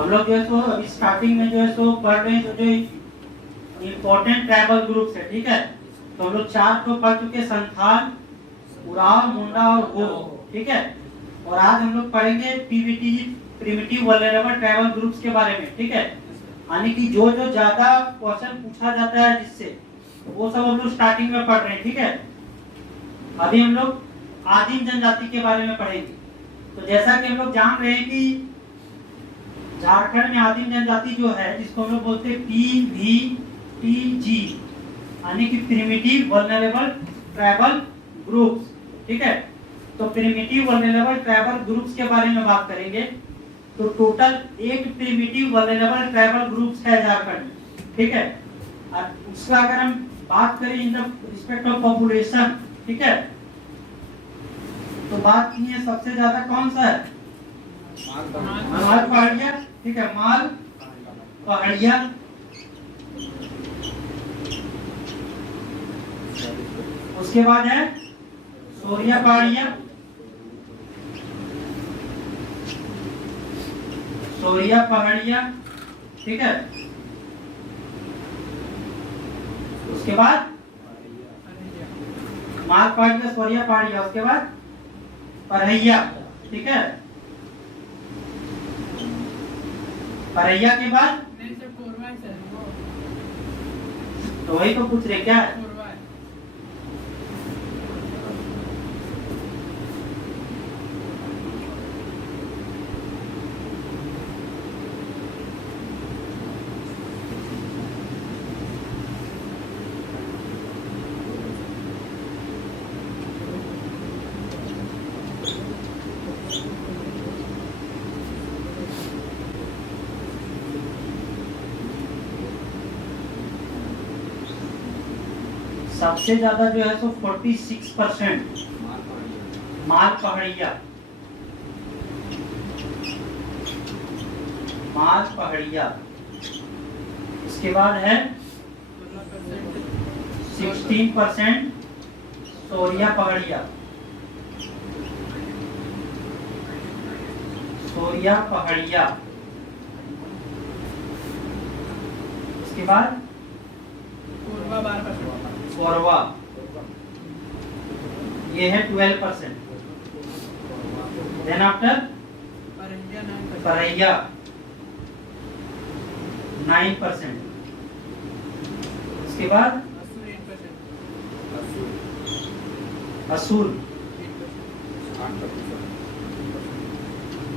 हम लोग जो है सो अभी स्टार्टिंग में जो है सो पढ़ रहे हैं जो इम्पोर्टेंट ट्राइबल ग्रुप्स है, ठीक है। तो हम लोग 4 को पढ़ चुके, संथाल, उराव, मुंडा और हो, ठीक है। और आज हम लोग पढ़ेंगे Pvt, primitive vulnerable tribal groups के बारे में, ठीक है। यानी कि जो जो ज्यादा क्वेश्चन पूछा जाता है जिससे, वो सब हम लोग स्टार्टिंग में पढ़ रहे हैं, ठीक है। अभी हम लोग आदिम जनजाति के बारे में पढ़ेंगे। तो जैसा कि हम लोग जान रहे हैं कि झारखंड में आदिम जनजाति जो है, जिसको हम लोग बोलते हैं PVTG, यानी कि प्रिमिटिव वल्नरेबल ट्राइबल ग्रुप्स, ठीक है। तो प्रिमिटिव वल्नरेबल ट्राइबल ग्रुप्स के बारे में बात करेंगे। तो total 8 primitive vulnerable tribal groups है झारखंड में, ठीक है। और उसका अगर हम बात करें in the respect of population, ठीक है, तो बात की है सबसे ज्यादा कौन सा है? माल पहाड़िया, ठीक है, माल पहाड़िया। उसके बाद है सोरिया पहाड़िया, सोरिया पहाड़िया, ठीक है। उसके बाद माल पहाड़िया, सोरिया पहाड़िया, उसके बाद परहैया, ठीक है। परहैया के बाद तो वही तो पूछ रहे क्या है? सबसे ज्यादा जो है सो 46% माल पहाड़िया, माल पहाड़िया। इसके बाद है 16% सोरिया पहाड़िया, सोरिया पहाड़िया। इसके बाद कोरवा, ये है 12%। Then after Paraiya 9%। इसके बाद असूल,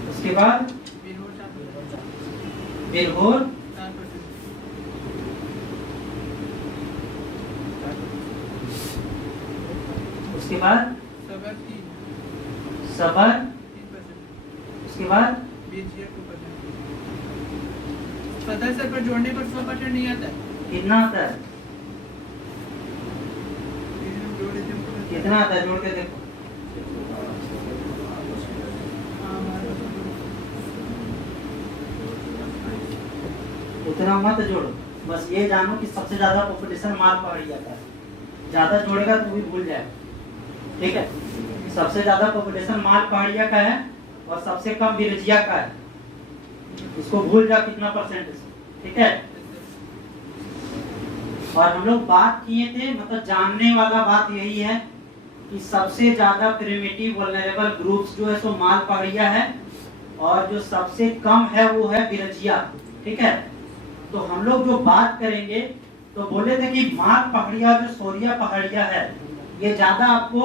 उसके बाद बिरहोर, उसके बाद सबर, उसके बाद सदस्य पर जोड़ने पर 100% नहीं आता है। कितना आता है? कितना आता है? जोड़ के देखो। उतना मत जोड़ो, बस ये जानो कि सबसे ज्यादा पॉपुलेशन माल पहाड़िया का है। ज्यादा जोड़ेगा तो भी भूल जाए, ठीक है। सबसे ज्यादा पॉपुलेशन माल पहाड़िया का है और सबसे कम बिरजिया का है। इसको भूल जा कितना परसेंट, ठीक है। और हम लोग बात किए थे, मतलब जानने वाला बात यही है कि सबसे ज्यादा प्रिमिटिव वल्नरेबल ग्रुप्स जो है सो माल पहाड़िया है और जो सबसे कम है वो है बिरजिया, ठीक है। तो हम लोग जो बात करेंगे तो बोले थे कि माल पहाड़िया जो सोरिया पहाड़िया है ये ज्यादा आपको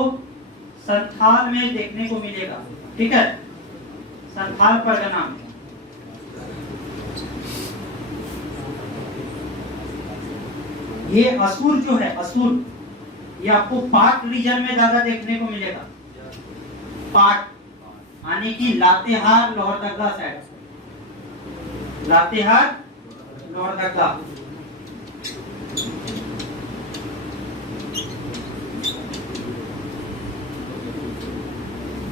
संथाल में देखने को मिलेगा, ठीक है, संथाल परगना में। ये असुर जो है, असुर, ये आपको पाट रीजन में ज्यादा देखने को मिलेगा। पाट यानी कि लातेहार, लोहरदगा साइड, लातेहार, लोहरदगा।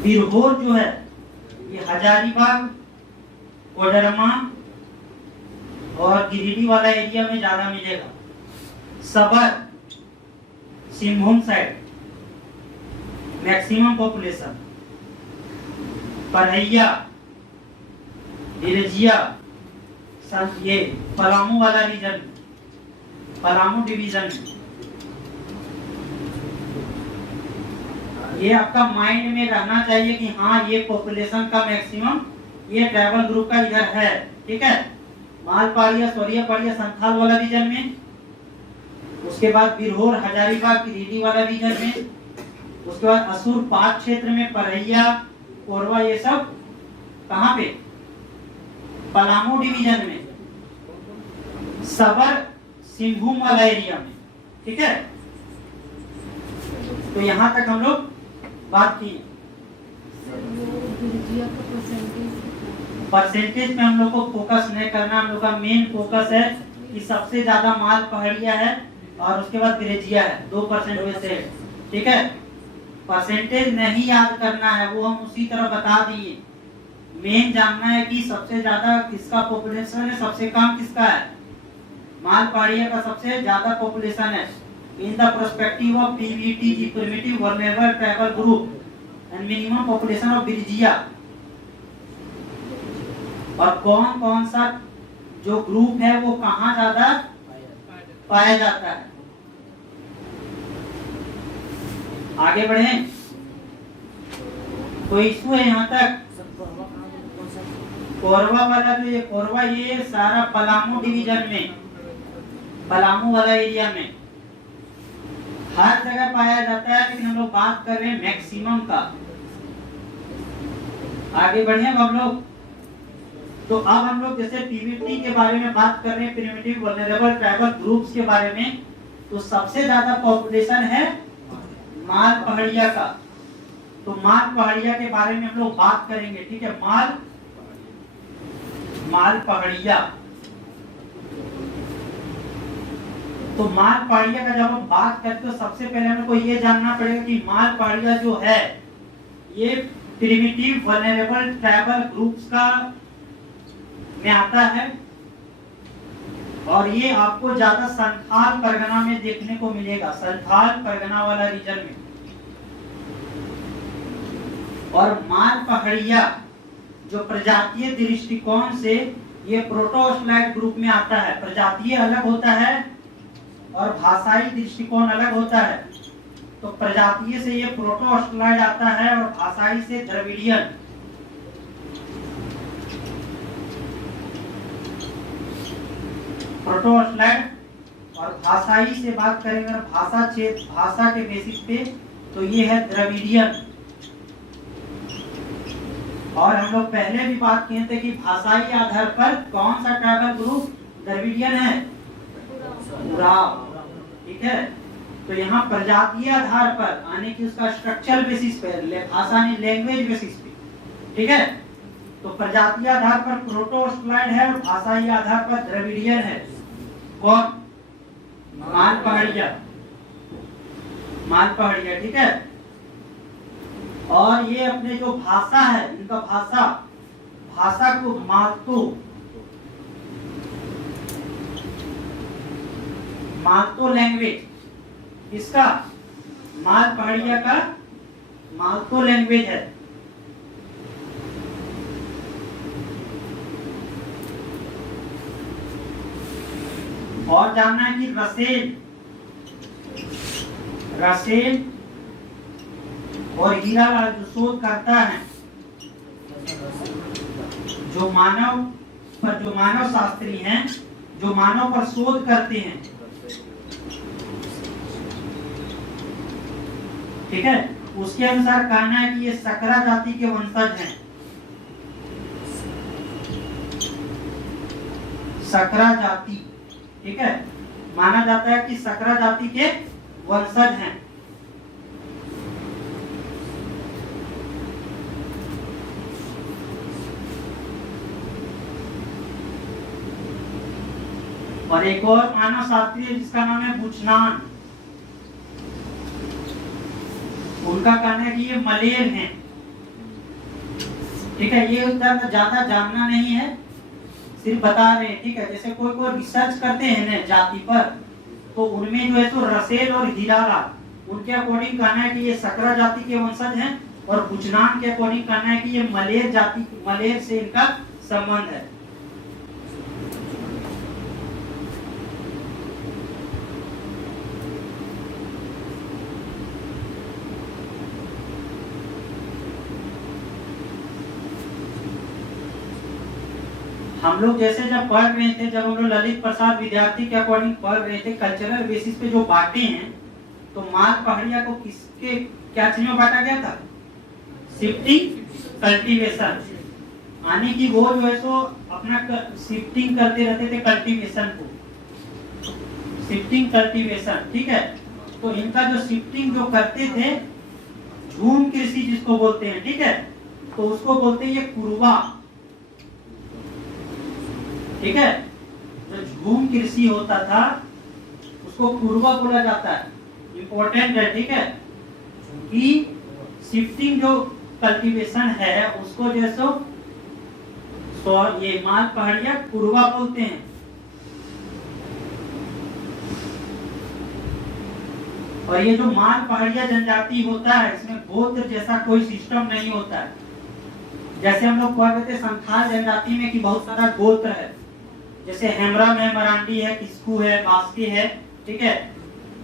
बिरहोर जो है ये हजारीबाग, कोडरमा और गिरिडीह वाला एरिया में ज्यादा मिलेगा। Sabar Singhbhum side maximum population. Parhaiya, Birjia ये पलामू वाला रीजन, पलामू डिवीजन। ये आपका माइंड में रहना चाहिए कि हाँ ये पॉपुलेशन का मैक्सिमम ये ट्राइबल ग्रुप का इधर है, ठीक है। मालपाड़िया, सोरियापाड़िया, संथाल वाला रीजन में, उसके बाद बिरहोर, हजारीबाग, गिरिडीह वाला रीजन में, उसके बाद असुर पाक क्षेत्र में, परैया, कोरवा, ये सब कहाँ पे, पलामू डिवीजन में, सबर सिंहभूम वाला एरिया में, ठीक है। तो यहाँ तक हम लोग बात की। परसेंटेज में हम लोग को फोकस नहीं करना, हम लोग का मेन फोकस है कि सबसे ज्यादा माल पहाड़िया है और उसके बाद बिरजिया है, 2% में से, ठीक है। परसेंटेज नहीं याद करना है, वो हम उसी तरह बता दिए। मेन जानना है कि सबसे ज्यादा किसका पॉपुलेशन है, सबसे कम किसका है। माल पहाड़िया का सबसे ज्यादा पॉपुलेशन है। In the perspective of PVTG, primitive vulnerable tribal group, and minimum population of Birjia. और कौन कौन सा जो ग्रुप है वो कहाँ ज्यादा पाया जाता है। आगे बढ़े, कोई इशू है यहाँ तक। कोरवा वाला जो ये कोरवा, ये सारा पलामू डिवीजन में, पलामू वाला एरिया में हर जगह पाया जाता है, लेकिन हम लोग बात कर रहे हैं मैक्सिमम का। आगे बढ़े हम लोग। तो अब हम लोग जैसे पीवीटी के बारे में बात कर रहे हैं, प्रिमिटिव वल्नरेबल ट्राइबल ग्रुप्स के बारे में, तो सबसे ज्यादा पॉपुलेशन है माल पहाड़िया का। तो माल पहाड़िया के बारे में हम लोग बात करेंगे, ठीक है। माल पहाड़िया, तो माल पहाड़िया का जब हम बात करते तो सबसे पहले हमको ये जानना पड़ेगा कि माल पहाड़िया जो है ये प्रिमिटिव वल्नरेबल ट्राइबल ग्रुप्स का में आता है, और ये आपको ज्यादा संथाल परगना में देखने को मिलेगा, संथाल परगना वाला रीजन में। और माल पहाड़िया जो प्रजातीय दृष्टिकोण से ये प्रोटोस्लाइड ग्रुप में आता है। प्रजातीय अलग होता है और भाषाई दृष्टिकोण अलग होता है। तो प्रजातीय से ये प्रोटोस्लाइड आता है और भाषाई से द्रविडियन। प्रोटोस्लाइड और भाषाई से बात करेंगे, भाषा के बेसिस पे, तो ये है द्रविडियन। और हम लोग पहले भी बात किए थे कि भाषाई आधार पर कौन सा ट्राइबल ग्रुप द्रविडियन है, उराव, ठीक है। तो यहाँ प्रजातीय आधार पर आने की उसका स्ट्रक्चरल बेसिस पे, भाषा नहीं लैंग्वेज बेसिस पे, ठीक है। तो प्रजातीय आधार पर प्रोटोस्लाइड है और भाषाई आधार पर द्रविडियन है। कौन? माल पहाड़िया, माल पहाड़िया, ठीक है। और ये अपने जो भाषा है, इनका भाषा को मालतो लैंग्वेज, इसका माल पहाड़िया का मालतो लैंग्वेज है। और जानना है कि रसेल और हीरालाल जो शोध करता है, जो मानव शास्त्री हैं, जो मानव पर शोध करते हैं, ठीक है, उसके अनुसार कहना है कि ये सकरा जाति के वंशज हैं। सकरा जाति, ठीक है, माना जाता है कि सकरा जाति के वंशज हैं। और एक और मानव शास्त्री है जिसका नाम है बुचनान। उनका कहना है कि ये मलेर हैं, ठीक है। ये ज्यादा जानना नहीं है, सिर्फ बता रहे हैं, ठीक है। जैसे कोई रिसर्च करते हैं ना जाति पर, तो उनमें जो है तो रसेल और हीरालाल उनके अकॉर्डिंग कहना है कि ये सकरा जाति के वंशज हैं, और बुचनान के अकॉर्डिंग कहना है कि ये मलेर से इनका संबंध है। हम लोग जैसे जब पढ़ रहे थे, जब हम लोग ललित प्रसाद विद्यार्थी के अकॉर्डिंग पढ़ रहे थे, कल्चरल बेसिस पे जो बांटे हैं, तो माल पहाड़िया को किसके क्या चीज में बांटा गया था? शिफ्टिंग कल्टीवेशन, यानी कि वो जो है सो अपना शिफ्टिंग करते रहते थे कल्टीवेशन को, शिफ्टिंग कल्टीवेशन, ठीक है। तो इनका जो शिफ्टिंग जो करते थे, झूम कृषि जिसको बोलते हैं, ठीक है, तो उसको बोलते हैं ये कुरवा, ठीक है। जो झूम कृषि होता था उसको कुरवा बोला जाता है, इंपॉर्टेंट है, ठीक है, कि शिफ्टिंग जो कल्टीवेशन है उसको जैसो ये माल पहाड़िया कुरवा बोलते हैं। और ये जो माल पहाड़िया जनजाति होता है, इसमें गोत्र जैसा कोई सिस्टम नहीं होता है। जैसे हम लोग पढ़ रहे थे संथाल जनजाति में कि बहुत सारा गोत्र है, जैसे हेमरम है, मरांडी है, किस्कू है, बास्के है, ठीक है।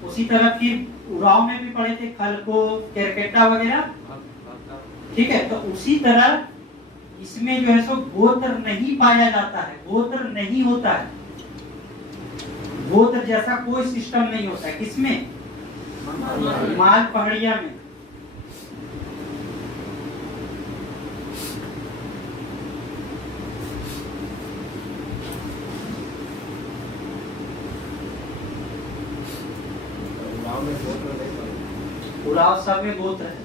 उसी तरह फिर उराव में भी पढ़े थे खलको, केरकेटा वगैरह, ठीक है। तो उसी तरह इसमें जो है सो गोत्र नहीं पाया जाता है, गोत्र नहीं होता है, गोत्र जैसा कोई सिस्टम नहीं होता है। किसमें? माल पहाड़िया में। उराव सब में गोत्र है।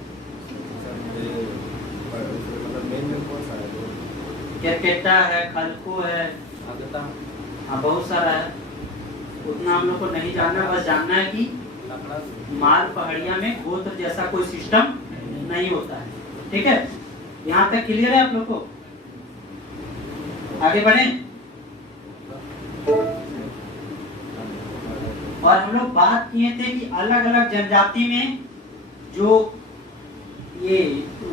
केरकेटा है, खलको है, हाँ बहुत सारा है, उतना हम लोग को नहीं जानना, बस जानना है कि माल पहाड़िया में गोत्र जैसा कोई सिस्टम नहीं होता है, ठीक है। यहाँ तक क्लियर है आप लोग को? आगे बढ़े। और हम लोग बात किए थे कि अलग अलग जनजाति में जो ये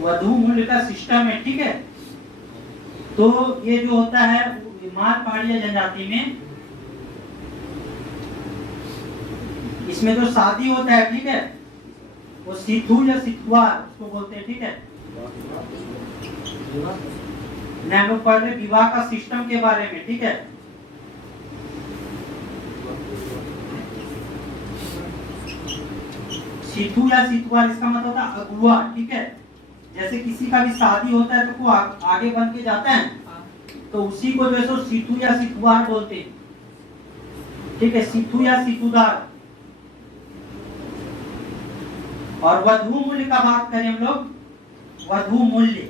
वधु मूल्य का सिस्टम है, ठीक है, तो ये जो होता है माल पहाड़िया जनजाति में, इसमें जो शादी होता है, ठीक है, वो सिद्धू या सिद्धवार उसको बोलते हैं, ठीक है। हम लोग पढ़ रहे विवाह का सिस्टम के बारे में, ठीक है। सिद्धू या सिद्धवार इसका मतलब होता है अगुआ, ठीक है। जैसे किसी का भी शादी होता है तो वो आगे बन के जाता है, तो उसी को जो है सो सिद्धू या सिद्धवार बोलते हैं, ठीक है, सिद्धू या सिद्धूदार। और वधु मूल्य का बात करें हम लोग, वधु मूल्य,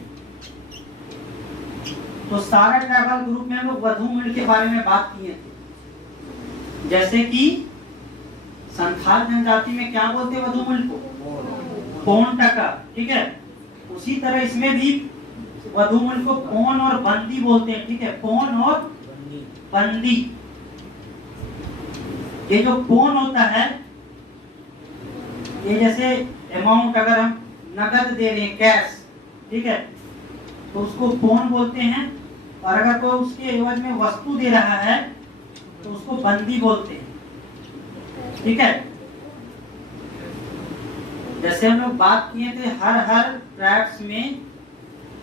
तो सारा ट्राइबल ग्रुप में हम लोग वधु मूल्य के बारे में बात किए थे। जैसे कि संथाल जनजाति में क्या बोलते हैं वधु मूल्य को? पौन टका, ठीक है। उसी तरह इसमें भी वधु मूल्य को पौन और बंदी बोलते हैं, ठीक है, पौन और बंदी। ये जो पौन होता है, ये जैसे अमाउंट अगर हम नगद दे रहे हैं, कैश, ठीक है, तो उसको पौन बोलते हैं। और अगर कोई उसके एवज में वस्तु दे रहा है तो उसको बंदी बोलते हैं, ठीक है। जैसे हम लोग बात किए थे हर ट्राइब्स में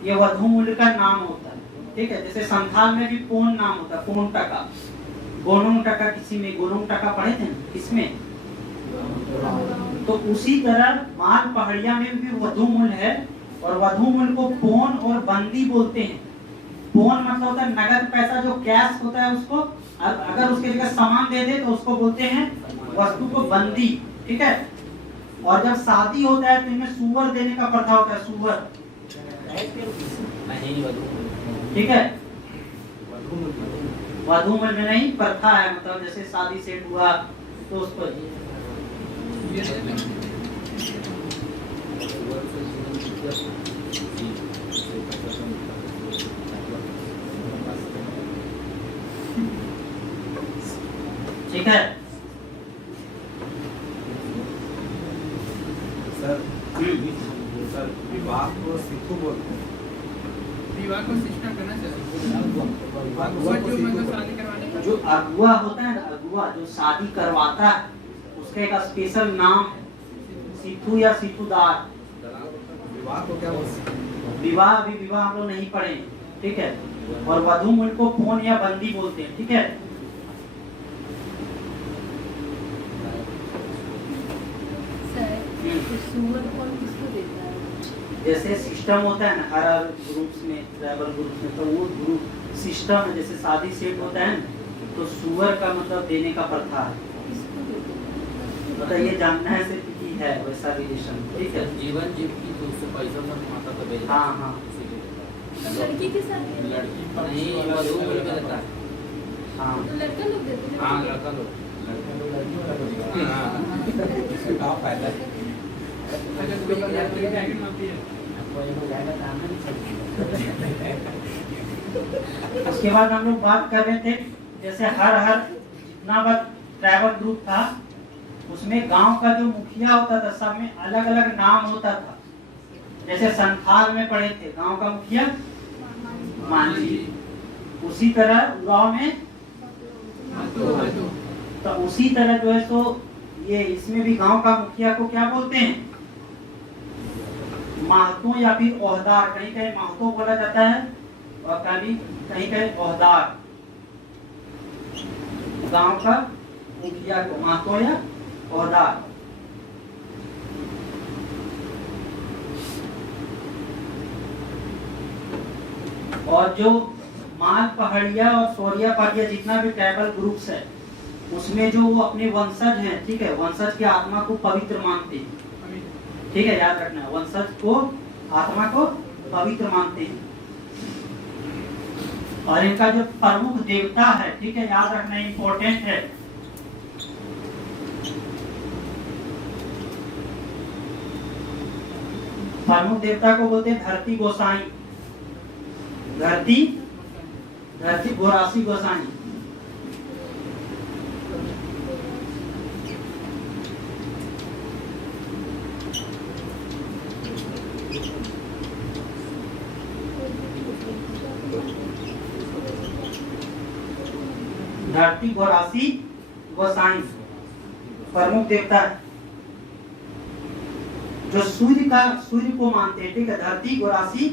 ये वधु मूल्य का नाम होता है, ठीक है। जैसे संथाल में भी पौन नाम होता है, पौन टका, गोनुंग टका, किसी में गोनुंग टका पढ़े थे ना, किसमें? तो उसी तरह माल पहाड़िया में भी वधु मूल्य है, और वधु मूल्य को पौन और बंदी बोलते हैं। पौन मतलब होता है नगद पैसा, जो कैश होता है उसको, अगर उसके जगह सामान दे दे तो उसको बोलते हैं वस्तु को बंदी, ठीक है। और जब शादी होता है तो इनमें सुअर देने का प्रथा होता है, सुअर, ठीक है। वधु मूल्य में नहीं, प्रथा है, मतलब जैसे शादी सेट हुआ तो उसको ठीक है। सर विवाह को सिद्धू बोलते हैं। विवाह को सिस्टम करना चाहिए। जो अगुआ होता है ना, अगुआ जो शादी करवाता है, उसका एक स्पेशल नाम है, सिद्धू या सिद्धूदार। विवाह को क्या बोलते हैं? विवाह, अभी विवाह हम लोग नहीं पढ़े, ठीक है। और वधु मूल को फोन या बंदी बोलते हैं, ठीक है। सुअर कौन किसको देता है? जैसे सिस्टम होता है ना हर ग्रुप्स में, ट्राइबल ग्रुप्स में, तो वो ग्रुप सिस्टम है, जैसे शादी सेट होता है ना, तो सुअर का मतलब देने का प्रथा है। किसको देते हैं? मतलब ये जानना है सिर्फ कि है वैसा रिलेशन, ठीक है। जीवन जीवती तो उससे पैसा मन माता को भेज हाँ हाँ लड़की के साथ भी है? लड़की नहीं वधु मिल के देता है। हाँ तो लड़का लोग देते हैं? हाँ लड़का लोग का फायदा है। उसके बाद हम लोग बात कर रहे थे, जैसे हर जितना बार ट्राइबल ग्रुप था उसमें गांव का जो मुखिया होता था सब में अलग अलग नाम होता था। जैसे संथाल में पढ़े थे गांव का मुखिया मांझी, उसी तरह गांव में तो उसी तरह जो है सो ये इसमें भी गांव का मुखिया को क्या बोलते हैं, महतो या फिर ओहदार। कहीं कहीं महतो बोला जाता है और कहीं कहीं ओहदार। गांव का मुखिया को महतो या ओहदार। और जो माल पहाड़िया और सोरिया पहाड़िया जितना भी ट्राइबल ग्रुप्स है उसमें जो वो अपने वंशज हैं, ठीक है, वंशज की आत्मा को पवित्र मानते हैं, ठीक है, याद रखना, वंशज को आत्मा को पवित्र मानते हैं। और इनका जो प्रमुख देवता है, ठीक है, याद रखना इंपॉर्टेंट है, प्रमुख देवता को बोलते हैं धरती गोसाई, धरती गोरासी गोसाई। धरती गोरासी गोसाई प्रमुख देवता है जो सूर्य को मानते हैं, ठीक है, धरती गोरासी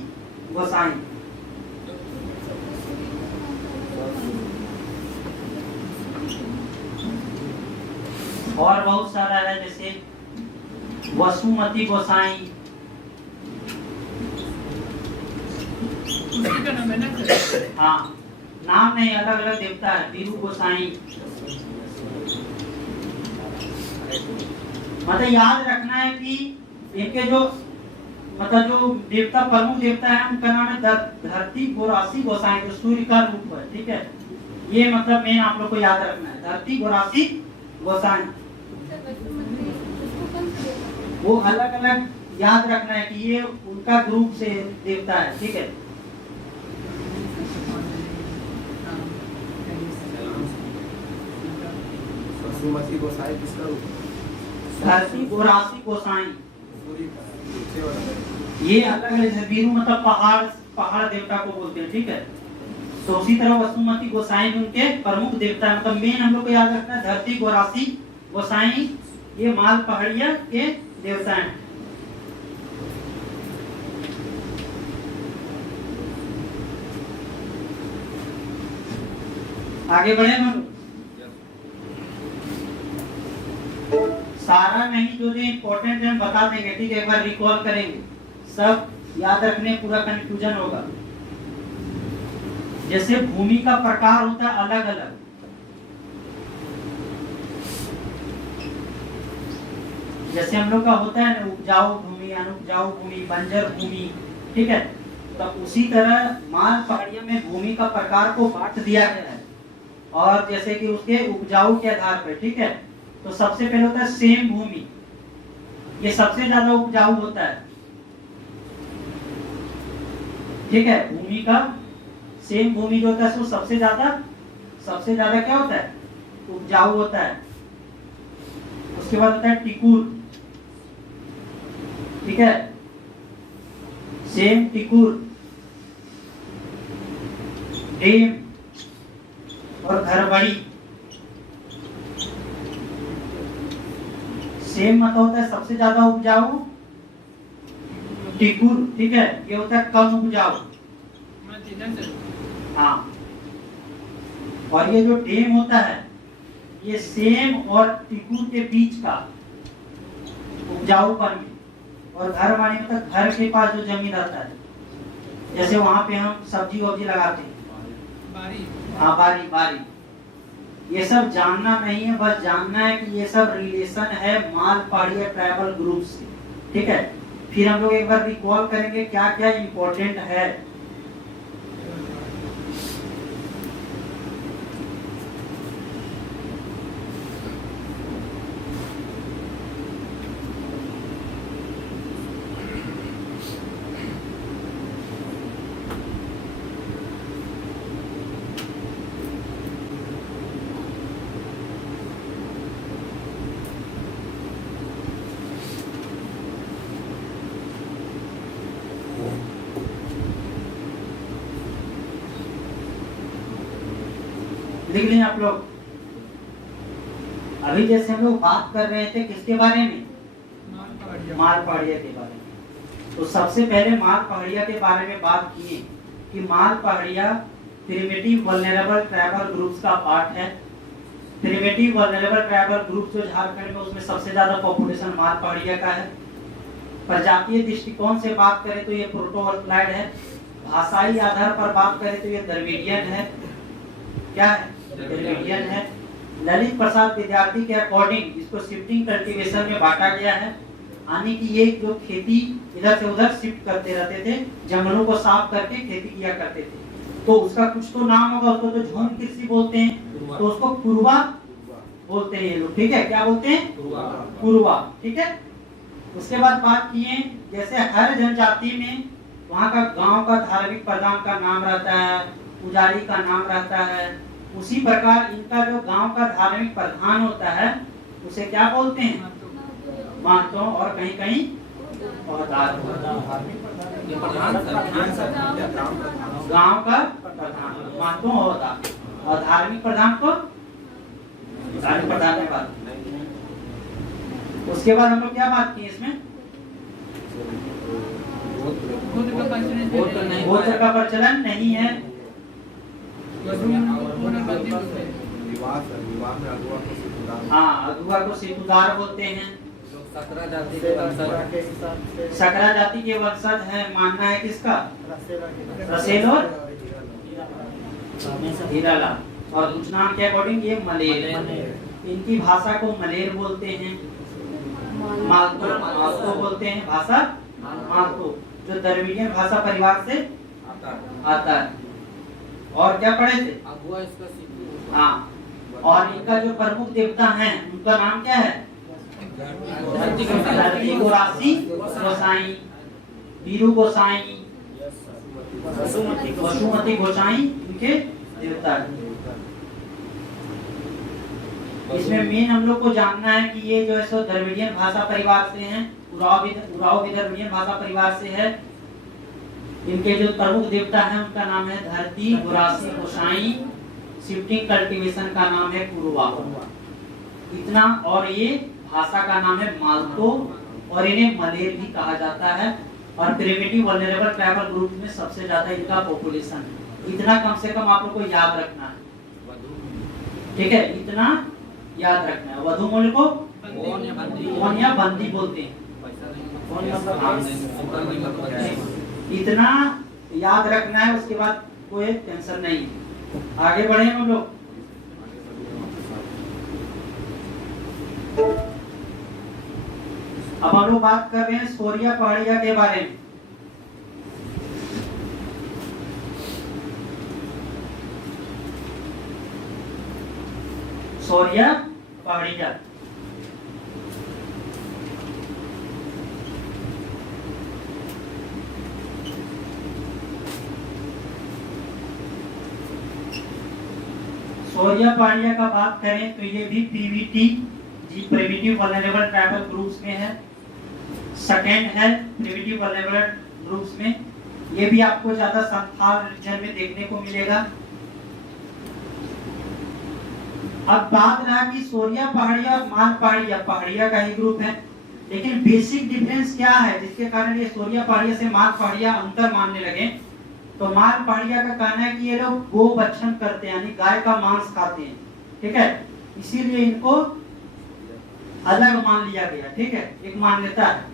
गोसाई। और बहुत सारा है, जैसे वसुमती गोसाई, उसी का नाम है ना सर? हाँ नाम नहीं, अलग अलग देवता है, वीरू गोसाई। मतलब याद रखना है कि इनके जो मतलब जो देवता प्रमुख देवता है उनका नाम है धरती गोरासी गोसाई, जो सूर्य का रूप है, ठीक है। ये मतलब मेन आप लोग को याद रखना है, धरती गोरासी गोसाई। वो अलग अलग याद रखना है कि ये उनका ग्रुप से देवता है, ठीक है। वसुमती गोसाई किसका रूप? धरती गोरासी गोसाई, सूर्य का नीचे वाला। ये अलग अलग वीरू मतलब पहाड़ देवता को बोलते हैं, ठीक है। तो उसी तरह वसुमती गोसाई उनके प्रमुख देवता है। मतलब मेन हम लोग को याद रखना है धरती गोरासी गोसाई, ये माल पहाड़िया के देवता हैं। आगे बढ़े हम, सारा नहीं जो इम्पोर्टेंट है हम बता देंगे, ठीक है, एक बार रिकॉल करेंगे, सब याद रखने, पूरा कंफ्यूजन होगा। जैसे भूमि का प्रकार होता है अलग अलग, जैसे हम लोग का होता है ना उपजाऊ भूमि, अनुपजाऊ भूमि, बंजर भूमि, ठीक है। तो उसी तरह माल पहाड़ियों में भूमि का प्रकार को बांट दिया गया है, और जैसे कि उसके उपजाऊ के आधार पर, ठीक है। तो सबसे पहले होता है सेम भूमि, ये सबसे ज्यादा उपजाऊ होता है, ठीक है। भूमि का सेम भूमि जो होता है वो सबसे ज्यादा क्या होता है, उपजाऊ होता है। उसके बाद होता है टिकुर, ठीक है, सेम टिकुर, डेम और घरबड़ी, सेम मतलब होता है सबसे ज्यादा उपजाऊ टिकुर, ठीक है, ये होता है कम उपजाऊ। हाँ, और ये जो डेम होता है ये सेम और टिकू के बीच का उपजाऊपन में, और घर माने मतलब घर के पास जो जमीन रहता है, जैसे वहां पे हम सब्जी वब्जी लगाते हैं, बारी हाँ बारी बारी, ये सब जानना नहीं है, बस जानना है कि ये सब रिलेशन है माल पहाड़िया ट्राइबल ग्रुप से, ठीक है। फिर हम लोग एक बार रिकॉल करेंगे क्या क्या इम्पोर्टेंट है। लिख लें आप लोग। अभी जैसे हम लोग बात कर रहे थे किसके बारे में, माल पहाड़िया के बारे में। तो सबसे पहले माल पहाड़िया के बारे में बात किए कि माल पहाड़िया प्रिमिटिव वल्नरेबल ट्राइबल ग्रुप्स का पार्ट है। प्रिमिटिव वल्नरेबल ट्राइबल ग्रुप जो झारखंड में, उसमें सबसे ज्यादा पॉपुलेशन माल पहाड़िया का है। प्रजातीय दृष्टिकोण से बात करें तो ये प्रोटोवर्टलाइड है। भाषाई आधार पर बात करें तो ये द्रविडियन है। क्या है? द्रविडियन है। ललित प्रसाद विद्यार्थी के अकॉर्डिंग इसको शिफ्टिंग कल्टीवेशन में बांटा गया है, यानी कि ये जो खेती इधर से उधर शिफ्ट करते रहते थे, जंगलों को साफ करके खेती किया करते थे। तो उसका कुछ तो नाम होगा, उसको तो झूम कृषि बोलते हैं, तो उसको कुरवा बोलते हैं ये लोग, ठीक है। क्या बोलते हैं? कुरवा, ठीक है। उसके बाद बात किए जैसे हर जनजाति में वहाँ का गांव का धार्मिक प्रधान का नाम रहता है, पुजारी का नाम रहता है। उसी प्रकार इनका जो गांव का धार्मिक प्रधान होता है उसे क्या बोलते हैं? महतो, और कहीं कहीं औरदार। गांव का प्रधान महतो औरदार, और धार्मिक प्रधान को धार्मिक प्रधान की बात। उसके बाद हम लोग क्या बात की इसमें? गोत्र का प्रचलन नहीं है। हाँ, अगुआ को सितुदार बोलते हैं। सकरा जाति के वंशज, सकरा जाति के वंशज है। मानना है किसका? रसेल और हीराला। और कुछ नाम के अकॉर्डिंग ये मलेर, इनकी भाषा को मलेर बोलते हैं। मालतो बोलते हैं, भाषा मालतो, जो द्रविडियन भाषा परिवार से आता है। और क्या पढ़े थे? अगुआ इसका सिद्धू। हाँ, और इनका जो प्रमुख देवता है उनका नाम क्या है? धरती गोरासी गोसाई, बीरू गोसाई, वसुमती गोसाई इनके देवता हैं। इसमें मेन हम लोग को जानना है कि ये जो है सो द्रविडियन भाषा परिवार से हैं। उराव भी द्रविडियन भाषा परिवार से है। इनके जो प्रमुख देवता हैं उनका नाम है धरती गोरासी गोसाई, शिफ्टिंग कल्टीवेशन का नाम है कुरुवा, इतना। और ये भाषा का नाम है मालतो, और इन्हें मलेर भी कहा जाता है। और प्रिमिटिव वल्नरेबल ट्राइबल ग्रुप में सबसे ज्यादा इनका पॉपुलेशन है। इतना कम से कम आप लोग को याद रखना है, ठीक है। इतना याद रखना है। वधु मूल्य को कौन या बंदी बोलते हैं। इतना याद रखना है, उसके बाद कोई टेंशन नहीं है। आगे बढ़े हम लोग। अब हम लोग बात कर रहे हैं सोरिया पहाड़िया के बारे में। सोरिया पहाड़िया सोरिया पहाड़िया का बात करें तो ये भी पीवीटी जी, प्रिमिटिव वल्नरेबल ट्राइबल ग्रुप्स में है। सेकेंड है प्रिमिटिव वल्नरेबल ग्रुप्स में। ये भी आपको ज्यादा संथाल रीजन में देखने को मिलेगा। अब बात रहा कि सोरिया पहाड़िया और माल पहाड़िया का ही ग्रुप है, लेकिन बेसिक डिफरेंस क्या है जिसके कारण ये सोरिया पहाड़िया से माल पहाड़िया अंतर मानने लगे? तो माल पहाड़िया का कहना है कि ये लोग गो भक्षण करते हैं, यानी गाय का मांस खाते हैं, ठीक है, इसीलिए इनको अलग मान लिया गया, ठीक है, एक मान्यता है,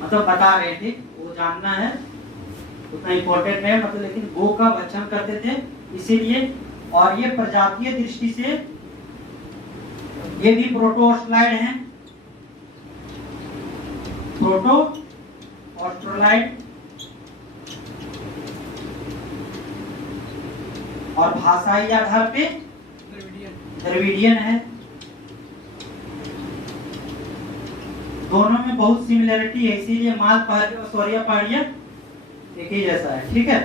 मतलब बता रहे थे, वो जानना है उतना इम्पोर्टेंट है, मतलब लेकिन गो का भक्षण करते थे इसीलिए। और ये प्रजातीय दृष्टि से ये भी प्रोटोस्लाइड हैं, प्रोटो ऑस्ट्रोलाइड, और भाषाई आधार पे द्रविडियन है। दोनों में बहुत सिमिलरिटी है, इसीलिए माल पहाड़िया और सौरिया पहाड़िया एक ही जैसा है, ठीक है।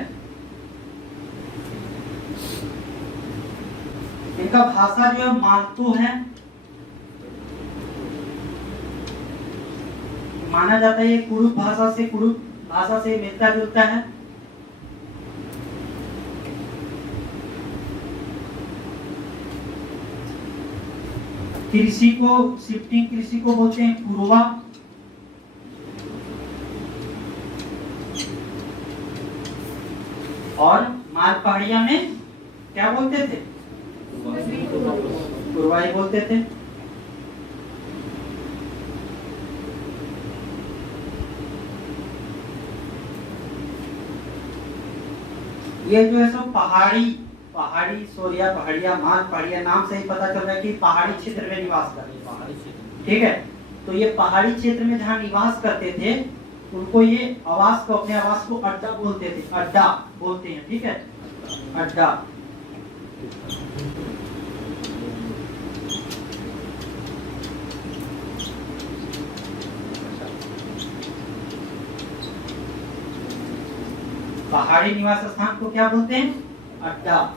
इनका भाषा जो है मालतू है, माना जाता है ये कुड़ुक भाषा से मिलता जुलता है। कृषि को, शिफ्टिंग कृषि को बोलते हैं कुरुवा। और माल पहाड़िया में क्या बोलते थे? कुरुवाई बोलते थे। ये जो है सो पहाड़ी सौरिया पहाड़िया, माल पहाड़िया, नाम से ही पता चल रहा है कि पहाड़ी क्षेत्र में निवास करते हैं, ठीक है। तो ये पहाड़ी क्षेत्र में जहाँ निवास करते थे उनको ये आवास को, अपने आवास को अड्डा बोलते थे, अड्डा बोलते हैं, ठीक है, अड्डा। पहाड़ी निवास स्थान को क्या बोलते हैं? अड्डा।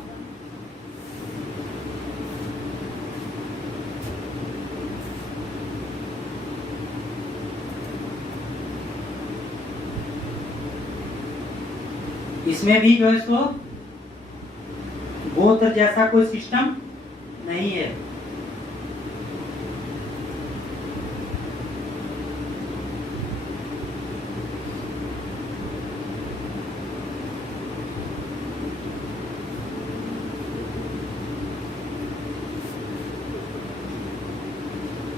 इसमें भी जो है सो गोत्र जैसा कोई सिस्टम नहीं है।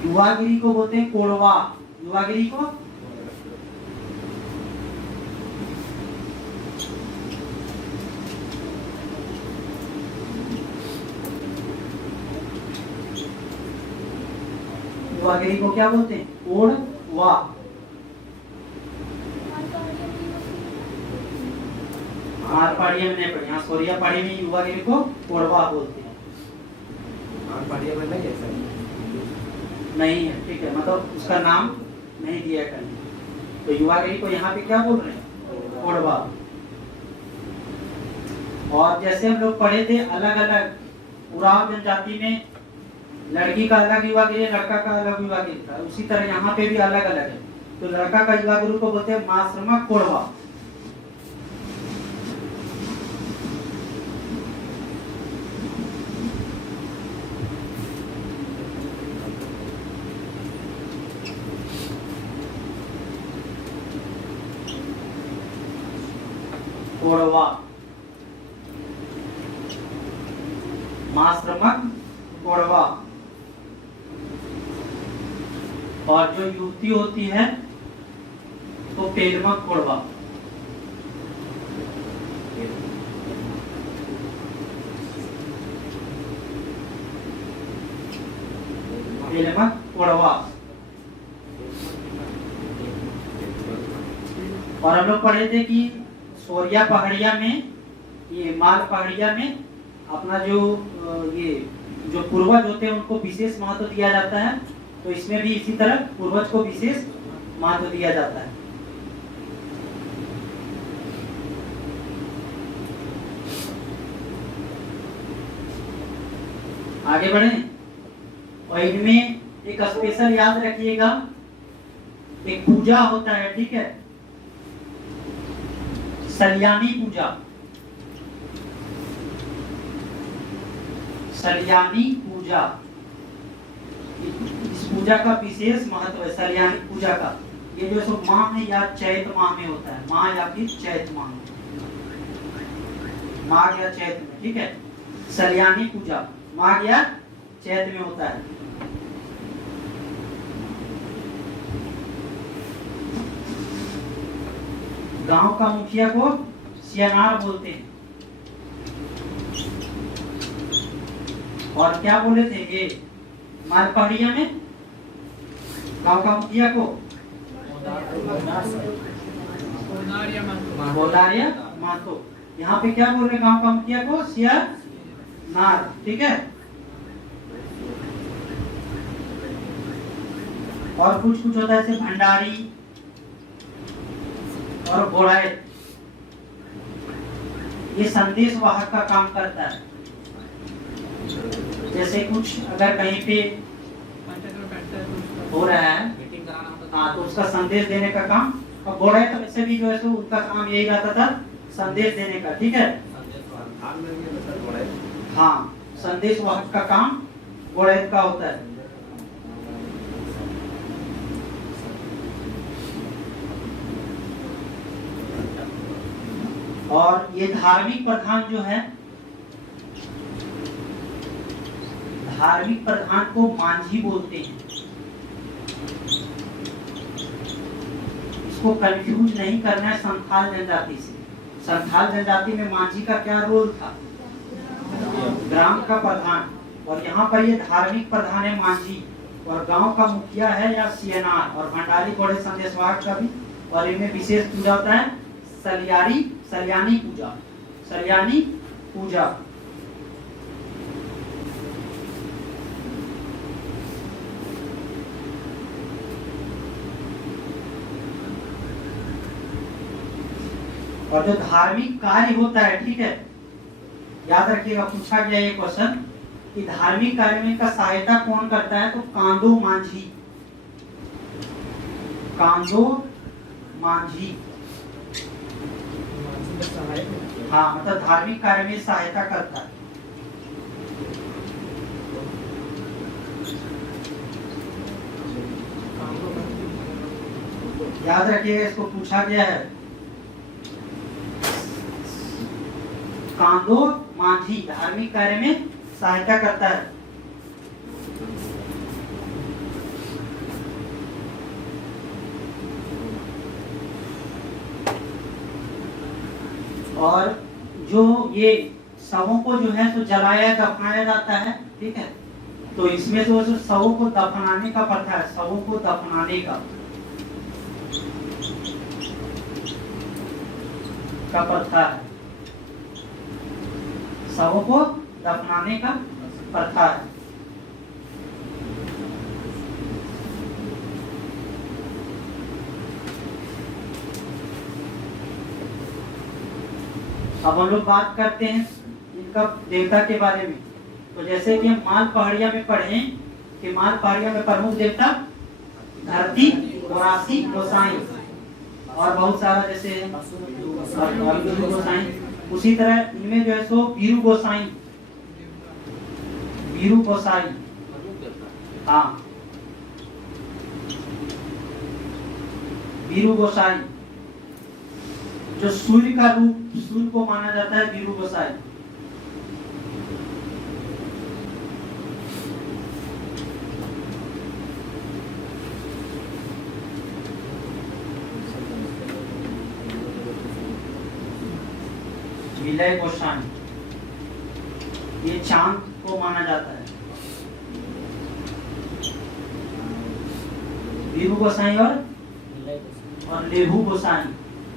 युवागिरी को बोलते हैं कोड़वा, युवागिरी को युवागिरी को क्या बोलते हैं? कोड़वा। माल पहाड़िया में नहीं पढ़े, यहाँ सौरिया पहाड़ी में युवागिरी को कोड़वा बोलते हैं। माल पहाड़िया में नहीं है सर, नहीं है, ठीक है, मतलब उसका नाम नहीं दिया कहीं। तो युवागिरी को यहाँ पे क्या बोल रहे हैं? कोड़वा। और जैसे हम लोग पढ़े थे अलग अलग उराव जनजाति में लड़की का अलग युवागिरी, लड़का का अलग युवागिरी था, उसी तरह यहाँ पे भी अलग अलग है। तो लड़का का युवागिरी को बोलते हैं माश्रमा कोड़वा। कोड़वा, माश्रमक कोड़वा। और जो युवती होती है तो पेलमक कोड़वा। पेलमक कोड़वा। और हम लोग पढ़े थे कि सौरिया पहाड़िया में, ये माल पहाड़िया में अपना जो ये जो पूर्वज होते हैं उनको विशेष महत्व दिया जाता है। तो इसमें भी इसी तरह पूर्वज को विशेष महत्व दिया जाता है। आगे बढ़े। और इनमें एक स्पेशल याद रखिएगा, एक पूजा होता है, ठीक है, सलियानी पूजा। सलियानी पूजा, इस पूजा का विशेष महत्व है। सलियानी पूजा का ये जो सो माह या चैत माह में होता है, माह या फिर चैत माह में। माघ या चैत में, ठीक है। सलियानी पूजा माघ या चैत में होता है। गांव का मुखिया को सियानार बोलते हैं। और क्या बोले थे ये मालपहाड़िया में गांव का मुखिया को बोलारिया मातो। यहाँ पे क्या बोल रहे गांव का मुखिया को सियानार, ठीक है। और कुछ कुछ होता है जैसे भंडारी और घोड़ाए, ये संदेश वाहक का काम करता है। जैसे कुछ अगर कहीं पे हो रहा है मीटिंग कराना होता हाँ तो उसका संदेश देने का काम। और घोड़ाए तो वैसे भी जो है सो उनका काम यही रहता था, संदेश देने का, ठीक है। संस्थान में भी है सर घोड़े। हाँ, संदेश वाहक का काम घोड़ाए का होता है। और ये धार्मिक प्रधान जो है, धार्मिक प्रधान को मांझी बोलते हैं। इसको कंफ्यूज नहीं करना है संथाल जनजाति से। संथाल जनजाति में मांझी का क्या रोल था? ग्राम का प्रधान। और यहाँ पर ये धार्मिक प्रधान है मांझी, और गांव का मुखिया है या सियानार, और भंडारी घोड़े संदेशवाहक का भी। और इनमें विशेष पूजा होता है सलियानी पूजा। सलियानी पूजा और जो धार्मिक कार्य होता है, ठीक है, याद रखिएगा, पूछा गया ये क्वेश्चन कि धार्मिक कार्य में का सहायता कौन करता है, तो कांदो मांझी। कांदो मांझी, हाँ, मतलब धार्मिक कार्य में सहायता करता है। याद रखिएगा, इसको पूछा गया है। कांदो मांझी धार्मिक कार्य में सहायता करता है। और जो ये शवों को जो है तो जलाया दफनाया जाता है, ठीक है। तो इसमें जो शवों को दफनाने का प्रथा है, शवों को दफनाने का प्रथा है, शवों को दफनाने का प्रथा है। अब हम लोग बात करते हैं इनका देवता के बारे में। तो जैसे कि हम माल पहाड़िया में पढ़े कि माल पहाड़िया में प्रमुख देवता धरती, गोरासी, गोसाई और बहुत सारा जैसे गोसाई। उसी तरह इनमें जो है सो वीरू गोसाई, वीरू गोसाई, हाँ, वीरू गोसाई जो सूर्य का रूप, सूर्य को माना जाता है वीरू गोसाई। विलय गोसाई, ये चांद को माना जाता है। वीरू गोसाई और लेहू गोसाई,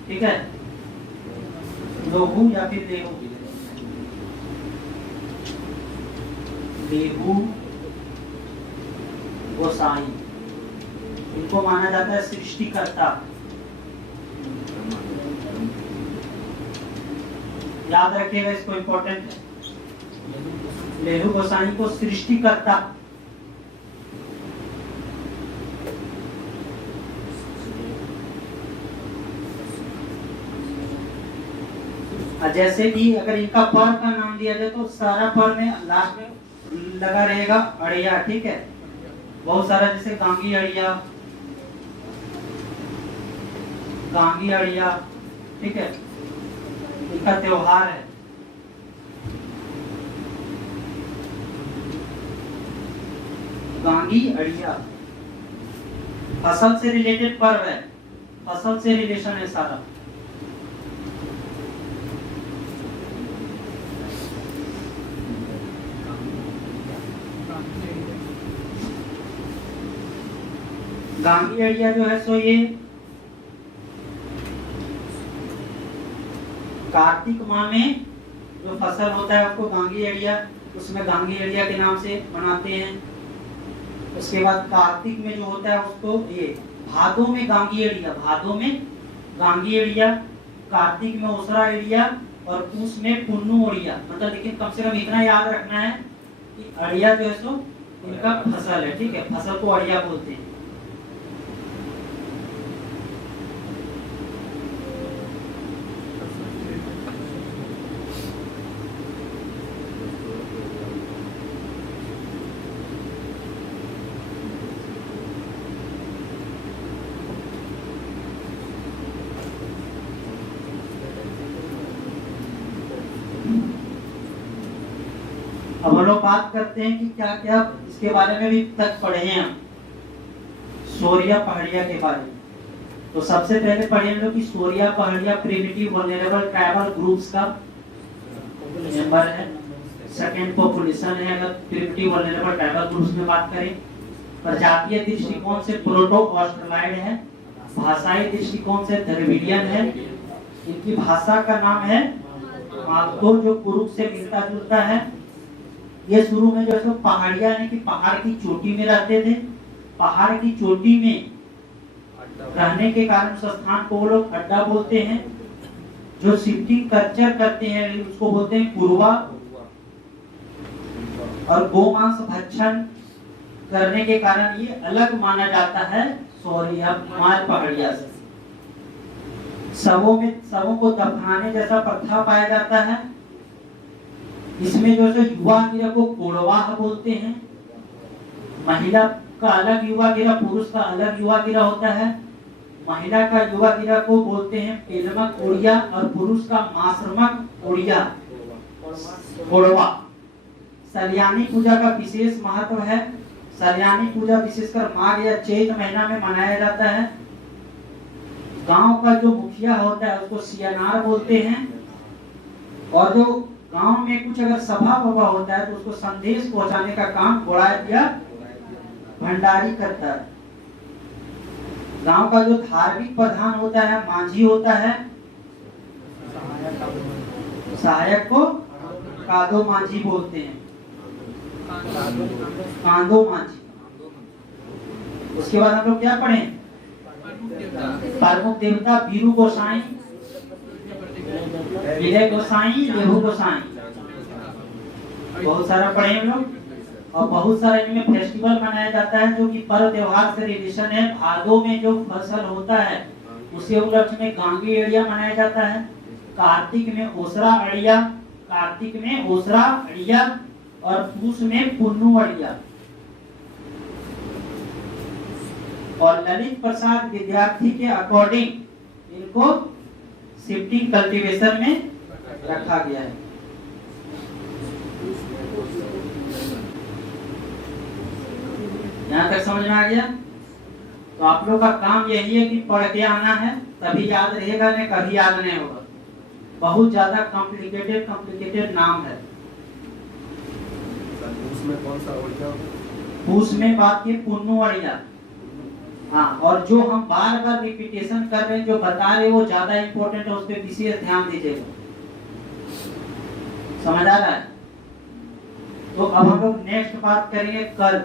ठीक है, लोहू या फिर लेहू, लेहू गोसाई, इनको माना जाता है सृष्टिकर्ता। याद रखिएगा, इसको इम्पोर्टेंट है, लेहू गोसाई को सृष्टिकर्ता। जैसे कि अगर इनका पर्व का नाम दिया जाए तो सारा पर्व में लास्ट में लगा रहेगा अड़िया, ठीक है। बहुत सारा जैसे गांगी अड़िया, गांगी अड़िया, ठीक है, इनका त्योहार है। गांगी अड़िया फसल से रिलेटेड पर्व है, फसल से रिलेशन है सारा। गांगी अड़िया जो है सो ये कार्तिक माह में जो फसल होता है उसको गांगी अड़िया, उसमें गांगी अड़िया के नाम से मनाते हैं। उसके बाद कार्तिक में जो होता है उसको ये भादों में गांगी अड़िया, भादों में गांगी अड़िया, कार्तिक में ओसरा अड़िया और पूस में पुन्नू अड़िया। मतलब लेकिन कम से कम इतना याद रखना है कि अड़िया जो है सो इनका फसल है, ठीक है, फसल को अड़िया बोलते हैं। अब हम लोग बात करते हैं कि क्या क्या इसके बारे में भी तक पढ़े हैं हम, सोरिया पहाड़िया के बारे में। तो सबसे पहले पढ़े हम लोग कि सोरिया पहाड़िया प्रिमिटिव वल्नरेबल ट्राइबल ग्रुप्स का मेंबर है, सेकंड पॉपुलेशन है अगर प्रिमिटिव वल्नरेबल ट्राइबल ग्रुप्स में बात करें। प्रजातीय दृष्टिकोण से प्रोटो ऑस्ट्रेलाइड है, भाषाई दृष्टिकोण से द्रविडियन है। इनकी भाषा का नाम है मालतो जो कुरुक से मिलता जुलता है। ये शुरू में जो है पहाड़िया यानी कि पहाड़ की चोटी में रहते थे। पहाड़ की चोटी में रहने के कारण उस स्थान को वो लोग अड्डा बोलते हैं। जो शिफ्टिंग कल्चर करते हैं उसको बोलते हैं कुरवा। और गोमांस भक्षण करने के कारण ये अलग माना जाता है सोरिया माल पहाड़िया से। शवों को दफनाने जैसा प्रथा पाया जाता है। इसमें जो है युवा गिरा को कोड़वाह बोलते हैं। महिला का अलग युवा गिरा, पुरुष का अलग युवा गिरा होता है। महिला का युवा गिरा को बोलते हैं पेलमक ओड़िया और पुरुष का मासरमक ओड़िया कोड़वा। सलियानी पूजा का विशेष महत्व है। सलियानी पूजा विशेषकर माघ या चैत महीना में मनाया जाता है। गांव का जो मुखिया होता है उसको सियानार बोलते हैं। और जो गांव में कुछ अगर सभा वभा होता है तो उसको संदेश पहुंचाने का काम गोड़ायत या भंडारी करता है। गांव का जो धार्मिक प्रधान होता है मांझी होता है। सहायक को कादो मांझी बोलते हैं, कांदो मांझी। उसके बाद हम लोग क्या पढ़े? प्रमुख देवता बीरू गोसाई, विजय गोसाई, लेहू गोसाई, बहुत सारा पढ़े हम लोग। और बहुत सारे इनमें फेस्टिवल मनाया जाता है जो कि पर्व त्योहार से रिलेशन है। भादों में जो फसल होता है उसे उपलक्ष्य में गांगी अड़िया मनाया जाता है। कार्तिक में ओसरा अड़िया, कार्तिक में ओसरा अड़िया और पूस में पुन्नू अड़िया। और ललित प्रसाद विद्यार्थी के अकॉर्डिंग इनको शिफ्टिंग कल्टीवेशन में रखा गया है। यहाँ तक समझ में आ गया? तो आप लोग का काम यही है कि पढ़ के आना है, तभी याद रहेगा, नहीं कभी याद नहीं होगा। बहुत ज्यादा कॉम्प्लिकेटेड नाम है। उसमें कौन सा ओड़िया? पूस में बात की पुन्नू अड़िया। हाँ, और जो हम बार बार रिपीटेशन कर रहे हैं, जो बता रहे वो ज्यादा इंपॉर्टेंट है, उस पर विशेष ध्यान दीजिएगा। समझ आ रहा है? तो अब हम लोग नेक्स्ट बात करेंगे कल।